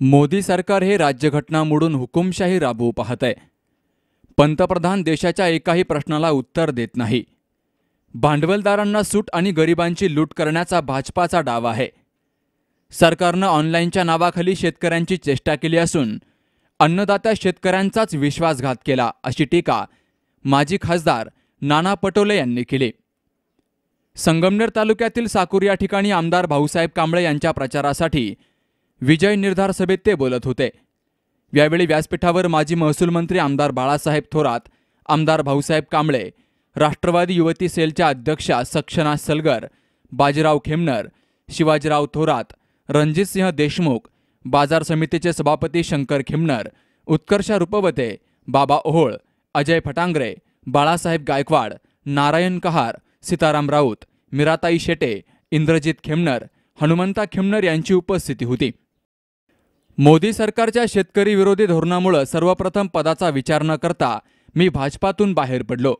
मोदी सरकार हे राज्यघटना मोडून हुकुमशाही राबवू पाहतंय। पंतप्रधान देशाच्या एकाही प्रश्नाला उत्तर देत नाही। भांडवलदारांना सूट आणि गरिबांची लूट करण्याचा भाजपाचा डाव आहे। सरकारनं ऑनलाईनच्या नावाखाली शेतकऱ्यांची चेष्टा केली असून अन्नदात्या शेतकऱ्यांचाच विश्वासघात केला, अशी टीका माजी खासदार नाना पटोले यांनी केली। संगमनेर तालुक्यातील साकूर या ठिकाणी आमदार भाऊसाहेब कांबळे यांच्या प्रचारासाठी विजय निर्धार सभेत ते बोलत होते। यावेळी व्यासपीठावर माजी महसूल मंत्री आमदार बाळासाहेब थोरात, आमदार भाऊसाहेब कांबळे, राष्ट्रवादी युवती सेलच्या अध्यक्षा सक्षना सलगर, बाजीराव खेमनर, शिवाजीराव थोरात, रणजितसिंह देशमुख, बाजार समितीचे सभापती शंकर खेमनर, उत्कर्षा रुपवते, बाबा ओहोळ, अजय फटांगरे, बाळासाहेब गायकवाड, नारायण कहार, सीताराम राऊत, मीराताई शेटे, इंद्रजित खेमनर, हनुमंता खेमनर यांची उपस्थिती होती। मोदी सरकारच्या शेतकरी विरोधी धोरणामुळे सर्वप्रथम पदाचा विचार न करता मी भाजपातून बाहेर पडलो।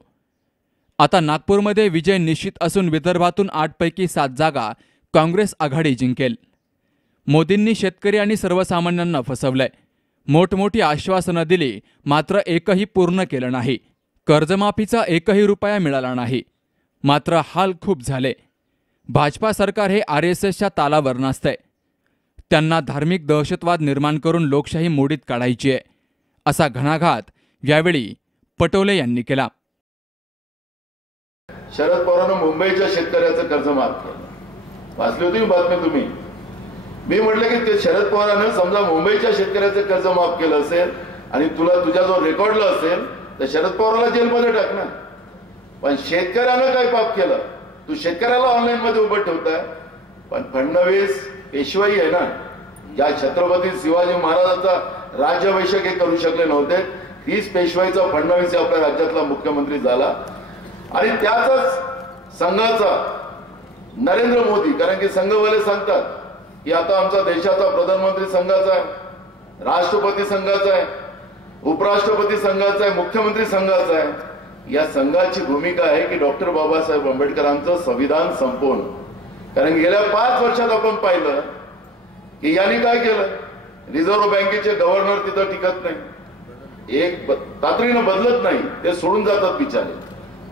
आता नागपूरमध्ये विजय निश्चित असून विदर्भातून 8 पैकी 7 जागा काँग्रेस आघाडी जिंकेल। मोदींनी शेतकरी आणि सर्वसामान्यांना फसवलंय। मोठमोठी आश्वासनं दिली, मात्र एकही पूर्ण केलं नाही। कर्जमाफीचा एकही रुपया मिळाला नाही, मात्र हाल खूप झाले। भाजपा सरकार हे RSSच्या तालावर नसतंय। त्यांना धार्मिक दहशतवाद निर्माण करून लोकशाही मोडीत काढायची आहे, असा घणाघात यावेळी पटोले यांनी केला। शरद पवारांनी मुंबईच्या शेतकऱ्याचं कर्ज माफ केलं, वाचली होती बातमी तुम्ही। मी म्हटलं की ते शरद पवारांनी समजा मुंबईच्या शेतकऱ्याचं कर्ज माफ केलं असेल आणि तुझ्या जो रेकॉर्डला असेल तर शरद पवारांना जेलमध्ये टाकणार, पण शेतकऱ्यानं काय पाप केलं? तू शेतकऱ्याला ऑनलाईन मध्ये उभं ठेवताय। पण फडणवीस पेशवाई आहे ना, ज्या छत्रपती शिवाजी महाराजांचा राज्याभिषेक हे करू शकले नव्हते, तीच पेशवाईचा फडणवीस आपल्या राज्यातला मुख्यमंत्री झाला। आणि त्याच संघाचा नरेंद्र मोदी, कारण की संघवाले सांगतात की आता आमचा देशाचा प्रधानमंत्री संघाचा आहे, राष्ट्रपती संघाचा आहे, उपराष्ट्रपती संघाचा आहे, मुख्यमंत्री संघाचा आहे। या संघाची भूमिका आहे की डॉक्टर बाबासाहेब आंबेडकरांचं संविधान संपवणं। कारण गेल्या 5 वर्षात आपण पाहिलं की यांनी काय केलं, रिझर्व्ह बँकेचे गव्हर्नर तिथं टिकत नाही, एक तातडीनं बदलत नाही, ते सोडून जातात बिचारे।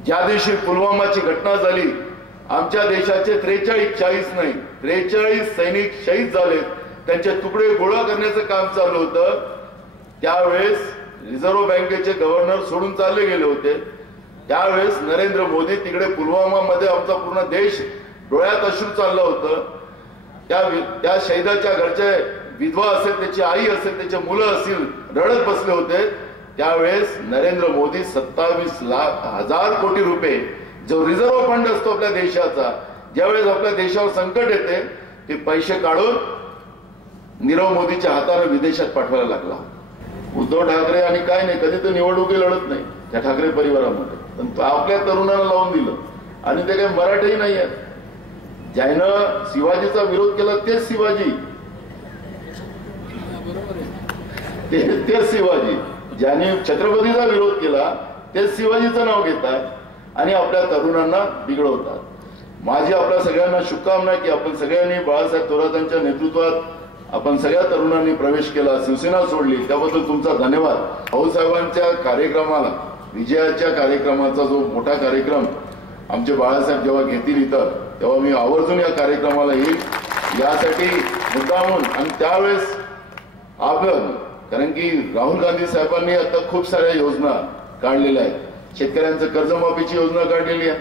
ज्या दिवशी पुलवामाची घटना झाली, आमच्या देशाचे 43 नाही 43 सैनिक शहीद झाले, त्यांचे तुकडे गोळा करण्याचं काम चालू होतं। त्यावेळेस रिझर्व्ह बँकेचे गव्हर्नर सोडून चालले गेले होते। त्यावेळेस नरेंद्र मोदी तिकडे पुलवामा मध्ये आमचा पूर्ण देश डोळ्यात अश्रू चाललं होतं। त्या शहीदाच्या घरचे विधवा असेल, त्याची आई असेल, त्याचे मुलं असतील, रडत बसले होते। त्यावेळेस नरेंद्र मोदी 27,00,000 कोटी रुपये जो रिझर्व्ह फंड असतो आपल्या देशाचा, ज्यावेळेस आपल्या देशावर संकट येते ते पैसे काढून नीरव मोदीच्या हाताने विदेशात पाठवायला लागला। उद्धव ठाकरे आणि काय नाही, कधी तर निवडणुकी लढत नाही त्या ठाकरे परिवारामध्ये, पण आपल्या तरुणांना लावून दिलं। आणि ते काही मराठी नाही आहेत, ज्यानं शिवाजीचा विरोध केला तेच शिवाजी, तेच शिवाजी, ज्याने छत्रपतीचा विरोध केला तेच शिवाजीचं नाव घेतात आणि आपल्या तरुणांना बिघडवतात। माझी आपल्या सगळ्यांना शुभकामना की आपण सगळ्यांनी बाळासाहेब थोरातांच्या नेतृत्वात आपण सगळ्या तरुणांनी प्रवेश केला, शिवसेना सोडली, त्याबद्दल तुमचा धन्यवाद। भाऊसाहेबांच्या कार्यक्रमाला, विजयाच्या कार्यक्रमाचा जो मोठा कार्यक्रम आमचे बाळासाहेब जेव्हा घेतील इथं, तेव्हा मी आवर्जून या कार्यक्रमाला येईल, यासाठी मुद्दामून। आणि त्यावेळेस आपण, कारण की राहुल गांधी साहेबांनी आता खूप साऱ्या योजना काढलेल्या आहेत, शेतकऱ्यांचं कर्जमाफीची योजना काढलेली आहे,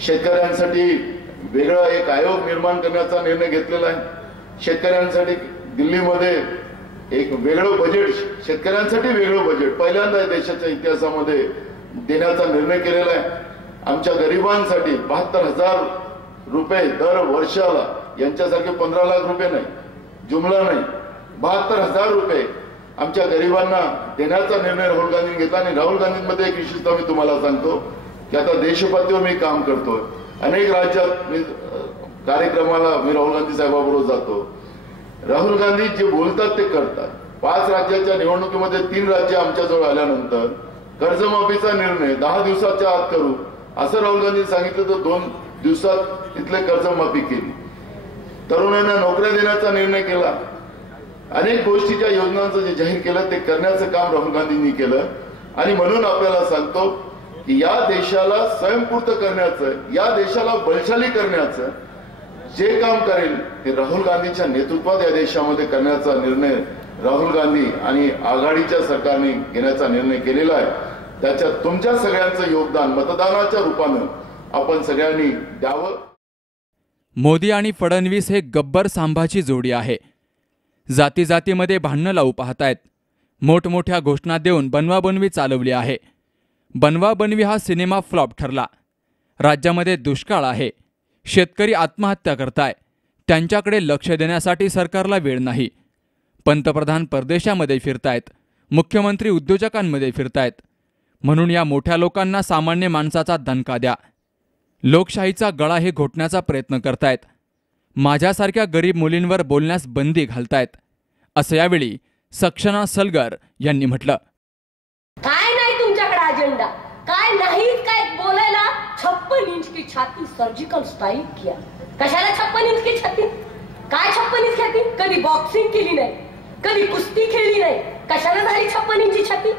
शेतकऱ्यांसाठी वेगळा एक आयोग निर्माण करण्याचा निर्णय घेतलेला आहे, शेतकऱ्यांसाठी दिल्लीमध्ये एक वेगळं बजेट, शेतकऱ्यांसाठी वेगळं बजेट पहिल्यांदा देशाच्या इतिहासामध्ये देण्याचा निर्णय केलेला आहे। आमच्या गरिबांसाठी 72,000 रुपये दर वर्षाला, यांच्यासारखे 15 लाख रुपये नाही, जुमला नाही, 72,000 रुपये आमच्या गरिबांना देण्याचा निर्णय राहुल गांधींनी घेतला। आणि राहुल गांधींमध्ये एक विशेषता मी तुम्हाला सांगतो की आता देशपातळीवर मी काम करतोय, अनेक राज्यात मी कार्यक्रमाला मी राहुल गांधी साहेबांबरोबर जातो। राहुल गांधी जे बोलतात ते करतात। 5 राज्याच्या निवडणुकीमध्ये 3 राज्य आमच्याजवळ आल्यानंतर कर्जमाफीचा निर्णय 10 दिवसाच्या आत करू असं राहुल गांधी सांगितलं, तर 2 दिवसात तिथले कर्जमाफी केली। तरुणांना नोकऱ्या देण्याचा निर्णय केला, अनेक गोष्टीच्या योजनांचं जे जाहीर केलं ते करण्याचं काम राहुल गांधींनी केलं. आणि म्हणून आपल्याला सांगतो की या देशाला स्वयंपूर्ण करण्याचं, या देशाला बलशाली करण्याचं जे काम करेल ते राहुल गांधीच्या नेतृत्वात या देशामध्ये करण्याचा निर्णय राहुल गांधी आणि आघाडीच्या सरकारने घेण्याचा निर्णय केलेला आहे. त्याच्यात तुमच्या सगळ्यांचं योगदान मतदानाच्या रूपानं आपण सगळ्यांनी द्यावं. मोदी आणि फडणवीस हे गब्बर सांभाची जोडी आहे. जाती जातीमध्ये भांडणं लावू पाहतायत. मोठमोठ्या घोषणा देऊन बनवाबनवी चालवली आहे. बनवाबनवी हा सिनेमा फ्लॉप ठरला. राज्यामध्ये दुष्काळ आहे. शेतकरी आत्महत्या करताय. त्यांच्याकडे लक्ष देण्यासाठी सरकारला वेळ नाही. पंतप्रधान परदेशामध्ये फिरतायत. मुख्यमंत्री उद्योजकांमध्ये फिरतायत. म्हणून या मोठ्या लोकांना सामान्य माणसाचा दणका द्या. लोकशाहीचा गळा हे घोटण्याचा प्रयत्न करतायत. माझ्यासारख्या गरीब मुलींवर बोलण्यास बंदी घालतायत, असं यावेळी सक्षना सलगर यांनी म्हटलं. काय नाही तुमच्याकडे अजेंडा, काय नाही, काय बोलायला 56 इंच की छाती सर्जिकल स्ट्राइक किया. कशाला 56 इंच की छाती? काय 56 इंच छाती? कधी बॉक्सिंग केली नाही, कधी कुस्ती खेळली नाही, कशाला झाली 56 इंची छाती?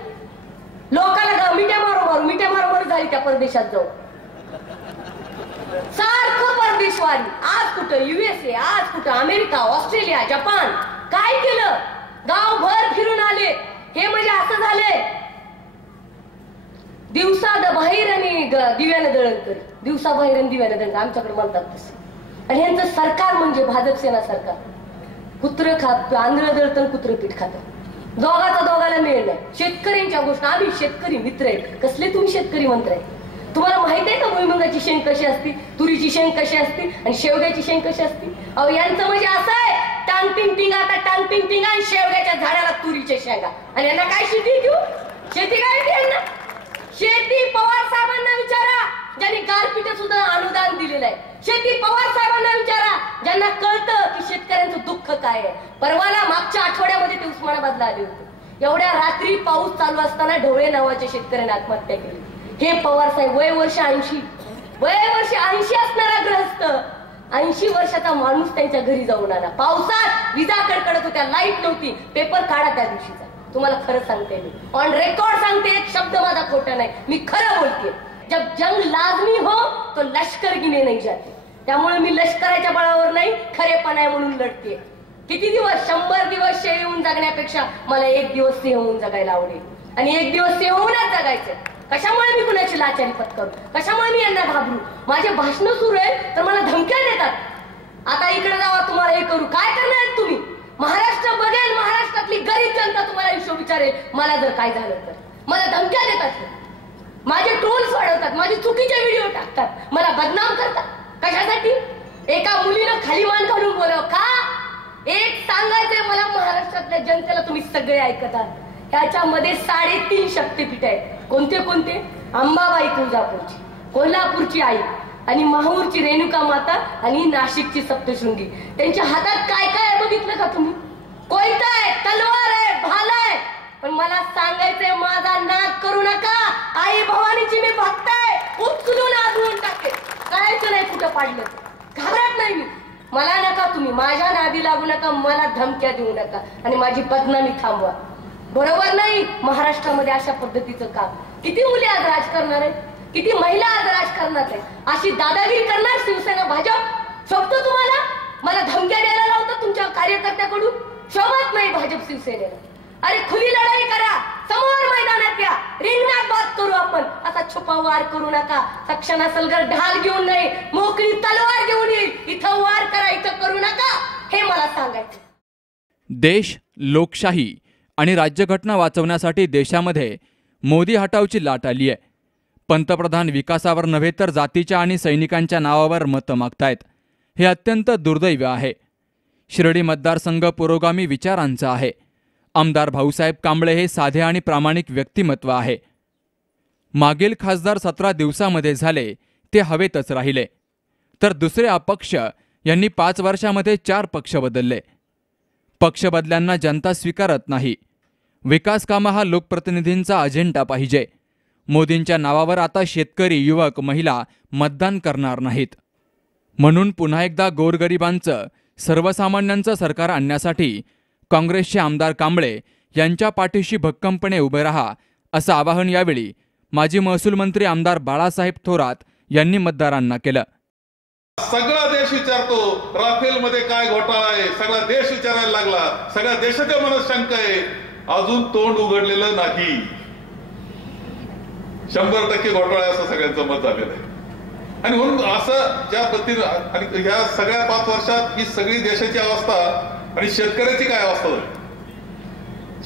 लोकांना मिठ्या मारू झाली त्या परदेशात जाऊ. सारखं परदेशवारी. आज कुठं USA, आज कुठं अमेरिका, ऑस्ट्रेलिया, जपान. काय केलं? गावभर फिरून आले. हे म्हणजे असं झालंय, दिवसा बाहेर आणि दिव्यानं दळण करी. दिवसा बाहेर आणि दिव्यानं दळण आमच्याकडे म्हणतात तसं. आणि यांचं सरकार म्हणजे भाजप सेना सरकार. कुत्र खात, आंधळ दळतं, कुत्र पीठ खातं. दोघाला मिळेल नाही. शेतकऱ्यांच्या गोष्टी, आम्ही शेतकरी मित्र आहे. कसले तुम्ही शेतकरी मंत्र आहे? तुम्हाला माहित आहे का भुईमुगाची शेंग कशी असती, तुरीची शेंग कशी असती आणि शेवग्याची शेंग कशी असती? अहो यांचं म्हणजे असं आहे, टांगटिंग टिंग, आता टांगटिंग टिंग आणि शेवग्याच्या झाडाला तुरीच्या शेंगा. आणि यांना काय शेती देऊ? शेती काय येते यांना? शेती पवार साहेबांना विचारा, ज्यांनी गारपीट सुद्धा अनुदान दिलेलं आहे. शेती पवार साहेबांना विचारा, ज्यांना कळतं की शेतकऱ्यांचं दुःख काय आहे. परवाला मागच्या आठवड्यामध्ये ते उस्मानाबादला आले होते. एवढ्या रात्री पाऊस चालू असताना ढवळे नावाच्या शेतकऱ्याने आत्महत्या केली. हे पवार साहेब वय वर्ष 80 असणारा ग्रहस्थ, 80 वर्षाचा माणूस त्यांच्या घरी जाऊन आला. पावसात विजा कडकडत होत्या, लाईट नव्हती. पेपर काढा त्या दिवशीचा. तुम्हाला खरं सांगते, मी ऑन रेकॉर्ड सांगते, एक शब्द माझा खोटा नाही, मी खरं बोलते. जब जंग लाजमी हो तो लष्कर गिने नहीं जाते. त्यामुळे मी लष्कराच्या बळावर नाही, खरेपणा आहे म्हणून लढते. किती दिवस? 100 दिवस शेळी होऊन जगण्यापेक्षा मला 1 दिवस सिंह होऊन जगायला आवडेल. आणि 1 दिवस सिंह होऊनच जगायचं. कशामुळे मी कुणाची लाचारी पत्करू? कशामुळे मी यांना घाबरू? माझे भाषण सुरू आहे तर मला धमक्या देतात. आता इकडे जावा, तुम्हाला हे करू. काय करणार तुम्ही? महाराष्ट्र बघेल, महाराष्ट्रातली गरीब जनता तुम्हाला हिशोब विचारेल. मला जर काय झालं तर मला धमक्या देतात. माझे ट्रोल्स वाढवतात, माझे चुकीचे व्हिडिओ टाकतात, मला बदनाम करतात. कशासाठी? एका मुलीनं खाली मान घालून बोलावं का? एक सांगायचंय मला, महाराष्ट्रातल्या जनतेला, तुम्ही सगळे ऐकत आहात. ह्याच्यामध्ये 3.5 शक्तीपीठ आहेत. कोणते कोणते? अंबाबाई तुळजापूरची, कोल्हापूरची आई आणि माहूरची रेणुका माता आणि नाशिकची सप्तशृंगी. त्यांच्या हातात काय काय आहे बघितलं का तुम्ही? कोयता आहे, तलवार आहे, भाला आहे. पण मला सांगायचंय, माझा नाद करू नका. आई भवानीची मी भक्त आहे. उचलून आदळून टाके. करायचं नाही कुठं पाडलं, घाबरत नाही मी. मला नका तुम्ही, माझ्या नादी लागू नका, मला धमक्या देऊ नका आणि माझी बदनामी थांबवा. बरोबर नाही महाराष्ट्रामध्ये अशा पद्धतीचं काम. किती मुली आज राजकारणार आहेत, किती महिला आज राजकारणात आहेत. अशी दादागिरी करणार शिवसेना भाजप शोभतो तुम्हाला? मला धमक्या द्यायला लावतं तुमच्या कार्यकर्त्याकडून? शोभत नाही भाजप शिवसेनेला. अरे खुली लढाई करा, समोर मैदानात या, रिंगणात बात करू आपण. असा छुपा वार करू नका. सक्षना सलगर ढाल घेऊन नाही, मोकळी तलवार घेऊन येईल. इथं वार करा, इथं करू नका, हे मला सांगायचं. देश, लोकशाही आणि राज्यघटना वाचवण्यासाठी देशामध्ये मोदी हटावची लाट आली आहे. पंतप्रधान विकासावर नव्हे तर जातीच्या आणि सैनिकांच्या नावावर मतं मागतायत. हे अत्यंत दुर्दैव आहे. शिर्डी मतदारसंघ पुरोगामी विचारांचा आहे. आमदार भाऊसाहेब कांबळे हे साधे आणि प्रामाणिक व्यक्तिमत्व आहे. मागील खासदार 17 दिवसामध्ये झाले ते हवेतच राहिले. तर दुसरे अपक्ष यांनी 5 वर्षामध्ये 4 पक्ष बदलले. पक्ष बदल्यांना जनता स्वीकारत नाही. विकास कामं हा लोकप्रतिनिधींचा अजेंडा पाहिजे. मोदींच्या नावावर आता शेतकरी, युवक, महिला मतदान करणार नाहीत. म्हणून पुन्हा एकदा गोरगरिबांचं, सर्वसामान्यांचं सरकार आणण्यासाठी काँग्रेसचे आमदार कांबळे यांच्या पाठीशी भक्कमपणे उभे राहा असं आवाहन यावेळी माजी महसूल मंत्री आमदार बाळासाहेब थोरात यांनी मतदारांना केलं. सगळा देश विचारतो राफेल मध्ये काय घोटाळा आहे, सगळा देश विचारायला लागला, सगळ्या देशाच्या मनात शंका आहे, अजून तोंड उघडलेलं नाही. 100% घोटाळा असं सगळ्यांचं मत झालेलं आहे. आणि म्हणून असं ज्या पद्धतीने आणि ह्या सगळ्या 5 वर्षात ही सगळी देशाची अवस्था आणि शेतकऱ्याची काय अवस्था झाली,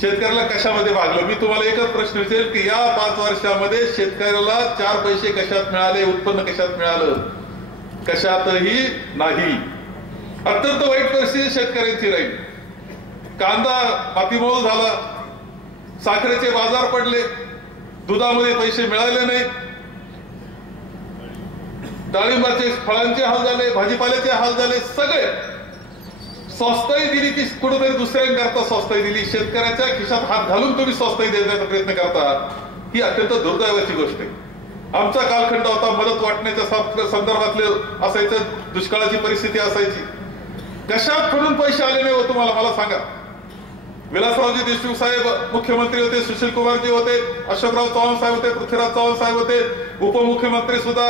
शेतकऱ्याला कशामध्ये भागलं. मी तुम्हाला एकच प्रश्न विचारेल की या 5 वर्षामध्ये शेतकऱ्याला 4 पैसे कशात मिळाले, उत्पन्न कशात मिळालं? कशातही नाही. अत्यंत वाईट परिस्थिती शेतकऱ्यांची राहील. कांदा अतिमोल झाला, साखरेचे बाजार पडले, दुधामध्ये पैसे मिळाले नाही, डाळिंबाचे फळांचे हाल झाले, भाजीपाल्याचे हाल झाले. सगळे स्वस्ताई दिली ती कुठेतरी दुसऱ्यांकरता स्वस्ताई दिली. शेतकऱ्याच्या खिशात हात घालून तुम्ही स्वस्ताई देण्याचा प्रयत्न करता, ही अत्यंत दुर्दैवाची गोष्ट आहे. आमचा कालखंड होता मदत वाटण्याच्या संदर्भातले असायचं, दुष्काळाची परिस्थिती असायची. कशात म्हणून पैसे आले नाही हो तुम्हाला मला सांगा. विलासरावजी देशमुख साहेब मुख्यमंत्री होते, सुशील कुमारजी होते, अशोकराव चव्हाण साहेब होते, पृथ्वीराज चव्हाण साहेब होते, उपमुख्यमंत्री सुद्धा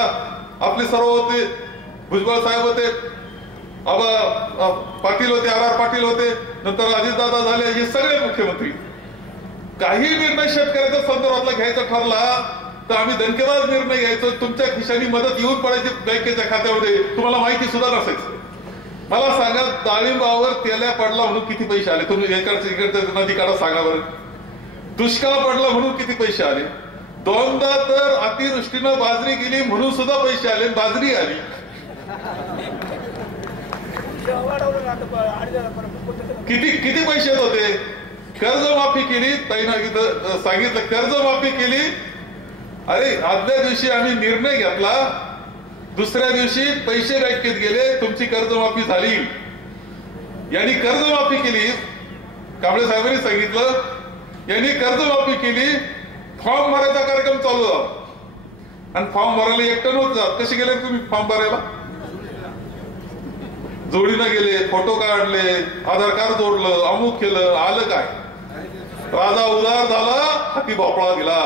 आपले सर्व होते, भुजबळ साहेब होते, पाटील होते, आर पाटील होते, नंतर अजितदादा झाले, हे सगळे मुख्यमंत्री. काही निर्णय शेतकऱ्याच्या संदर्भातला घ्यायचा ठरला तर आम्ही दणकेबाज निर्णय घ्यायचो. तुमच्या खिशानी मदत येऊन पडायची बँकेच्या खात्यामध्ये, तुम्हाला माहिती सुद्धा नसायचं. मला सांगा डाळिंबावर तेल्या पडला म्हणून किती पैसे आले? तुम्ही इकडचं नदी काढा सांगा बरं. दुष्काळ पडला म्हणून किती पैसे आले? 2दा तर अतिवृष्टीनं बाजरी गेली म्हणून सुद्धा पैसे आले, बाजरी आली. किती पैसे होते? कर्जमाफी केली, ताईनं सांगितलं कर्जमाफी केली. अरे आदल्या दिवशी आम्ही निर्णय घेतला, दुसऱ्या दिवशी पैसे बँकेत गेले, तुमची कर्जमाफी झाली. यांनी कर्जमाफी केली, कांबळे साहेबांनी सांगितलं, यांनी कर्जमाफी केली. फॉर्म भरायचा कार्यक्रम चालू झाला आणि फॉर्म भरायला एकटं नव्हतं. कसे गेले तुम्ही फॉर्म भरायला? जोडीनं गेले, फोटो काढले, आधार कार्ड जोडलं, अमुक केलं. आलं काय? राजा उदार झाला, हाती भोपळा दिला.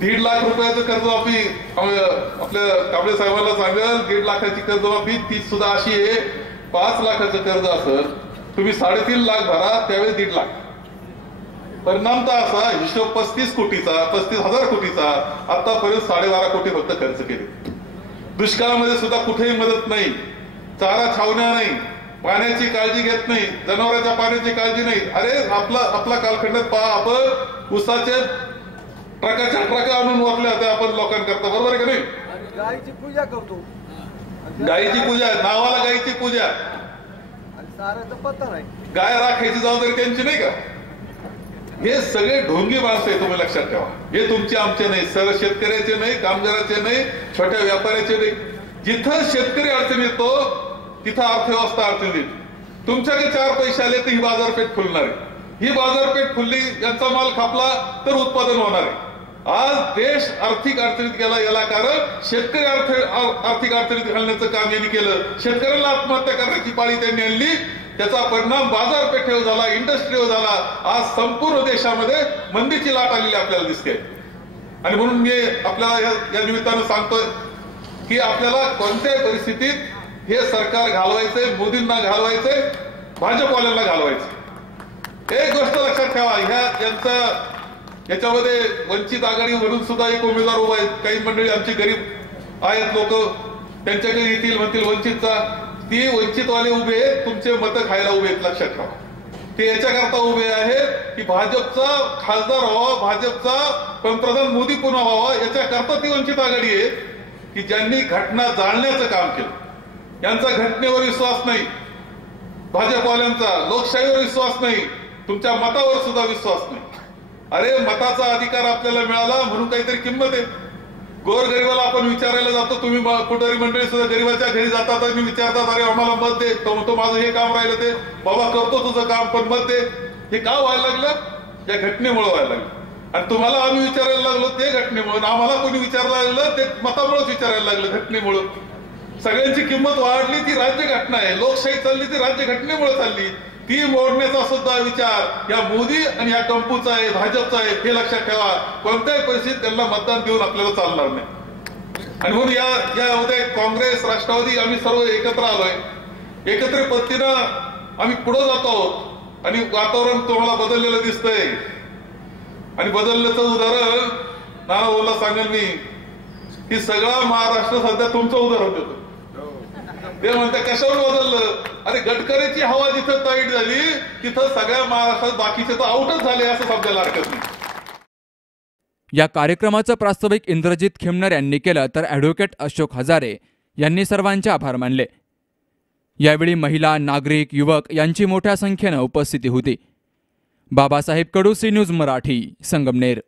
1.5 लाख रुपयाचं कर्जमाफी आपल्या कांबळे साहेबांना सांगेल. 1.5 लाखाची कर्जमाफी, ती सुद्धा अशी आहे 5 लाखाचं कर्ज असेल, तुम्ही 3.5 लाख भरा, त्यावेळी 1.5 लाख. परिणाम तर असा हिशोब 35 कोटीचा, 35,000 कोटीचा. आतापर्यंत 12.5 कोटी फक्त खर्च केले. दुष्काळामध्ये सुद्धा कुठेही मदत नाही, चारा छावण्या नाही, पाण्याची काळजी घेत नाही, जनावरांच्या पाण्याची काळजी नाही. अरे आपला कालखंडात पहा, आपण उसाचे ट्रकाच्या ट्रका आणून वापरल्या होत्या आपण लोकांकरता, बरोबर आहे का नाही? गायीची पूजा करतो, गायीची पूजा, नावाला गायीची पूजा, साऱ्याचा पत्ता नाही. गाय राखायची जबाबदारी त्यांची नाही का? हे सगळे ढोंगी माणसं आहे, तुम्ही लक्षात ठेवा. हे तुमचे आमचे नाही, सर्व शेतकऱ्याचे नाही, कामगाराचे नाही, छोट्या व्यापाऱ्याचे नाही. जिथं शेतकरी अडचण येतो तिथं अर्थव्यवस्था अडचण येते. तुमच्याकडे 4 पैसे आले तर ही बाजारपेठ फुलणार आहे. ही बाजारपेठ फुलली, यांचा माल खापला तर उत्पादन होणार आहे. आज देश आर्थिक अडचणीत गेला, याला कारण शेतकरी आर्थिक अडचणीत घालण्याचं काम यांनी केलं. शेतकऱ्याला आत्महत्या करण्याची पाळी त्यांनी आणली. त्याचा परिणाम बाजारपेठेवर झाला, इंडस्ट्रीवर झाला. आज संपूर्ण देशामध्ये मंदीची लाट आलेली आपल्याला दिसते. आणि म्हणून मी आपल्याला या निमित्तानं सांगतोय की आपल्याला कोणत्याही परिस्थितीत हे सरकार घालवायचंय, मोदींना घालवायचंय, भाजपवाल्यांना घालवायचंय. एक गोष्ट लक्षात ठेवा, याच्यामध्ये वंचित आघाडी म्हणून सुद्धा एक उमेदवार उभा आहेत. काही मंडळी आमची गरीब आहेत लोक, त्यांच्याकडे येतील म्हणतील वंचितचा. ती वंचितवाले उभे आहेत, तुमचे मतं खायला उभे आहेत, लक्षात ठेवा. ते याच्याकरता उभे आहेत की भाजपचा खासदार व्हावा, भाजपचा पंतप्रधान मोदी पुन्हा व्हावा, याच्याकरता ती वंचित आघाडी आहे की ज्यांनी घटना जाळण्याचं काम केलं. यांचा घटनेवर विश्वास नाही, भाजपवाल्यांचा लोकशाहीवर विश्वास नाही, तुमच्या मतावर सुद्धा विश्वास नाही. अरे मताचा अधिकार आपल्याला मिळाला म्हणून काहीतरी किंमत आहे. गोरगरिबाला आपण विचारायला जातो, तुम्ही पुढारी मंडळी सुद्धा गरीबाच्या घरी जातात आणि विचारतात, अरे आम्हाला मत दे. तो माझं हे काम राहिलं, ते बाबा करतो तुझं काम पण मत दे. हे का व्हायला लागलं? या घटनेमुळे व्हायला लागलं. आणि तुम्हाला आम्ही विचारायला लागलो ते घटनेमुळे, आम्हाला कोणी विचारायला लागलं ते मतामुळेच विचारायला लागलं, घटनेमुळे. सगळ्यांची किंमत वाढली ती राज्यघटना आहे, लोकशाही चालली ती राज्यघटनेमुळे चालली, ती मोडण्याचा सुद्धा विचार या मोदी आणि या कंपूचा आहे, भाजपचा आहे, हे लक्षात ठेवा. कोणत्याही परिस्थितीत त्यांना मतदान देऊन आपल्याला चालणार नाही. आणि म्हणून या उद्या काँग्रेस, राष्ट्रवादी आम्ही सर्व एकत्र आलोय, एकत्रित पद्धतीनं आम्ही पुढे जातो आहोत आणि वातावरण तुम्हाला बदललेलं दिसतंय. आणि बदलल्याचं उदाहरण नानाभाऊला सांगेल मी की सगळा महाराष्ट्र सध्या तुमचं उदाहरण देतो. ते म्हणते कशावर बदललं? अरे गडकरीची हवा जिथं टाईट झाली तिथं सगळ्या महाराष्ट्रात बाकीचे तर आउटच झाले असं समजायला हरकत नाही. या कार्यक्रमाचं प्रास्ताविक इंद्रजित खिमनर यांनी केलं तर ॲडव्होकेट अशोक हजारे यांनी सर्वांचे आभार मानले. यावेळी महिला, नागरिक, युवक यांची मोठ्या संख्येनं उपस्थिती होती. बाबासाहेब कडू, सी न्यूज मराठी, संगमनेर.